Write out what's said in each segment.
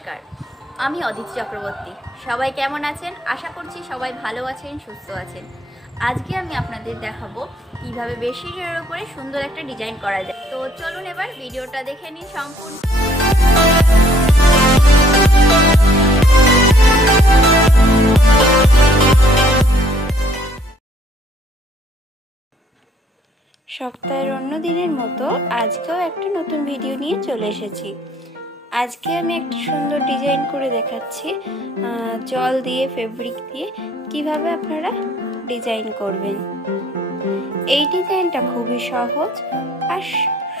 নমস্কার, আমি অদিতি চক্রবর্তী। সবাই কেমন আছেন? আশা করছি সবাই ভালো আছেন, সুস্থ আছেন। আজকে আমি আপনাদের দেখাবো কিভাবে বেডশিটের উপরে সুন্দর একটা ডিজাইন করা যায়। তো চলুন এবার ভিডিওটা দেখে নিন সম্পূর্ণ। সপ্তাহের অন্য দিনের মতো আজকেও একটা নতুন ভিডিও নিয়ে চলে এসেছি। আজকে আমি একটা সুন্দর ডিজাইন করে দেখাচ্ছি জল দিয়ে, ফেব্রিক দিয়ে কিভাবে আপনারা ডিজাইন করবেন। এই ডিজাইনটা খুবই সহজ আর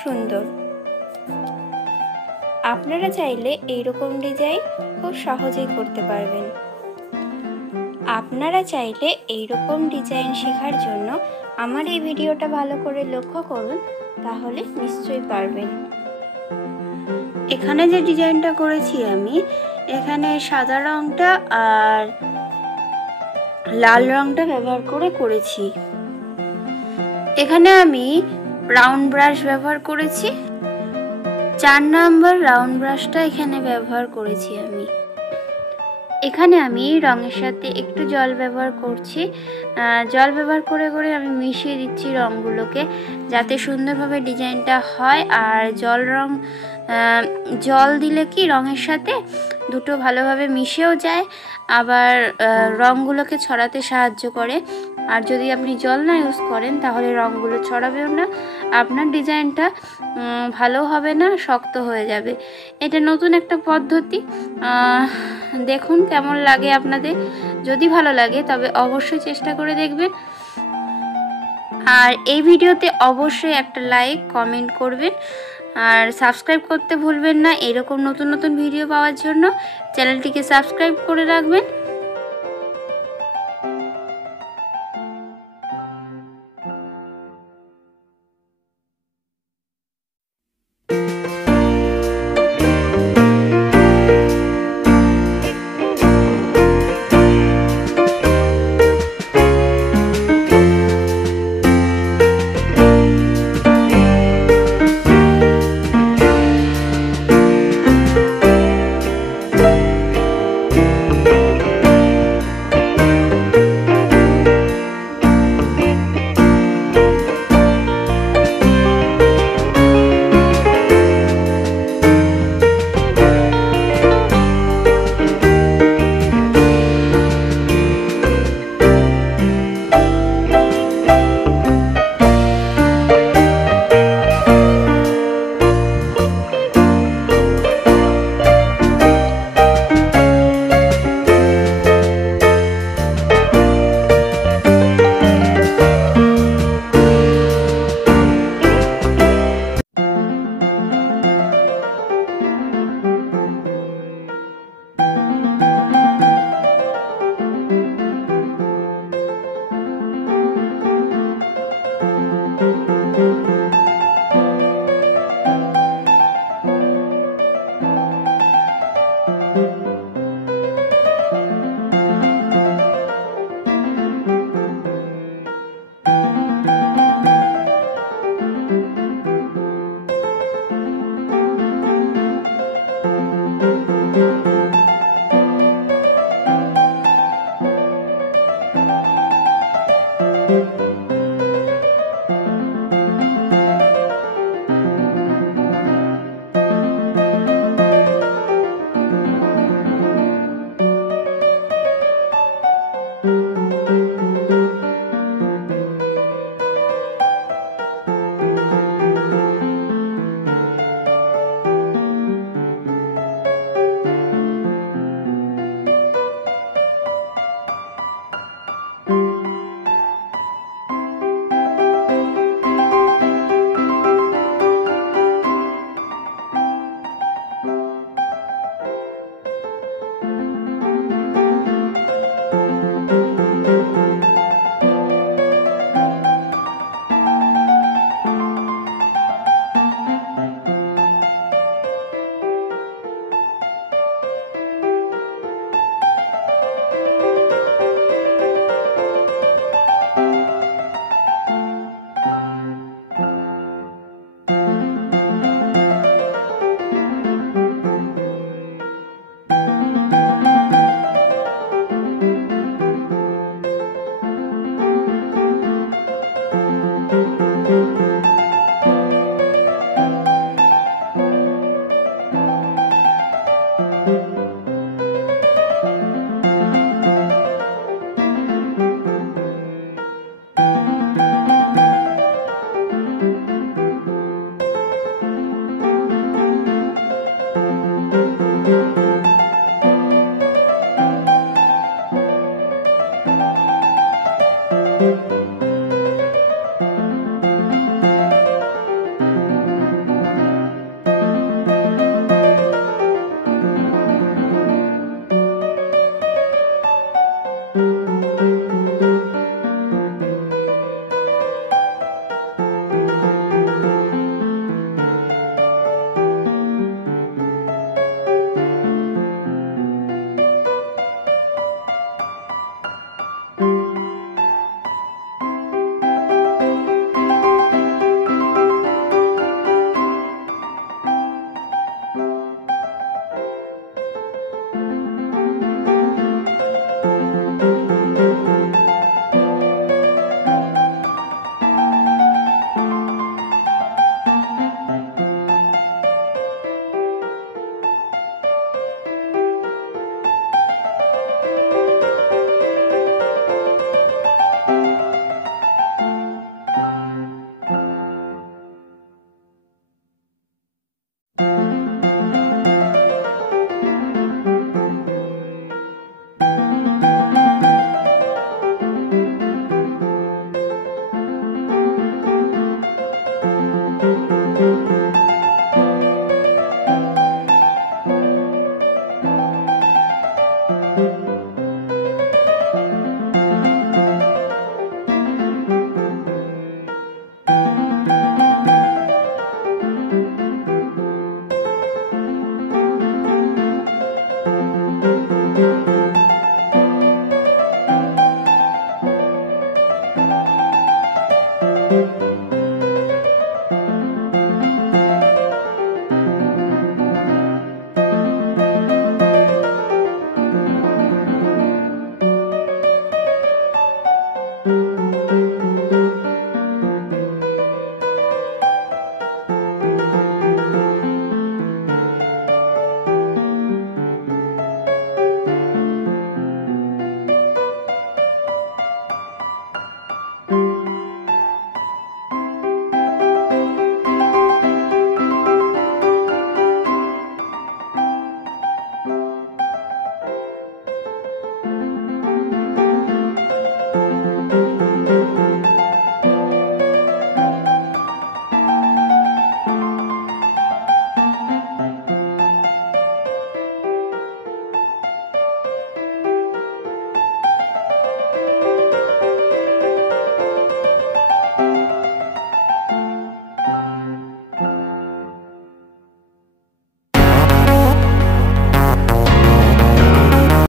সুন্দর। আপনারা চাইলে এইরকম ডিজাইন খুব সহজেই করতে পারবেন। আপনারা চাইলে এইরকম ডিজাইন শেখার জন্য আমার এই ভিডিওটা ভালো করে লক্ষ্য করুন, তাহলে নিশ্চয়ই পারবেন। এখানে যে ডিজাইনটা করেছি আমি, এখানে সাদা রংটা আর লাল রংটা ব্যবহার করেছি। এখানে আমি রাউন্ড ব্রাশ ব্যবহার করেছি, 4 নম্বর রাউন্ড ব্রাশটা এখানে ব্যবহার করেছি আমি। এখানে আমি রঙের সাথে একটু জল ব্যবহার করছি। জল ব্যবহার করে আমি মিশিয়ে দিচ্ছি রঙগুলোকে, যাতে সুন্দরভাবে ডিজাইনটা হয়। আর জল দিলে কি রঙের সাথে দুটো ভালোভাবে মিশেও যায়, আবার রঙগুলোকে ছড়াতে সাহায্য করে। আর যদি আপনি জল না ইউজ করেন তাহলে রঙগুলো ছড়াবেও না, আপনার ডিজাইনটা ভালো হবে না, শক্ত হয়ে যাবে। এটা নতুন একটা পদ্ধতি, দেখুন কেমন লাগে আপনাদের। যদি ভালো লাগে তবে অবশ্যই চেষ্টা করে দেখবেন। আর এই ভিডিওতে অবশ্যই একটা লাইক, কমেন্ট করবেন আর সাবস্ক্রাইব করতে ভুলবেন না। এরকম নতুন নতুন ভিডিও পাওয়ার জন্য চ্যানেলটিকে সাবস্ক্রাইব করে রাখবেন।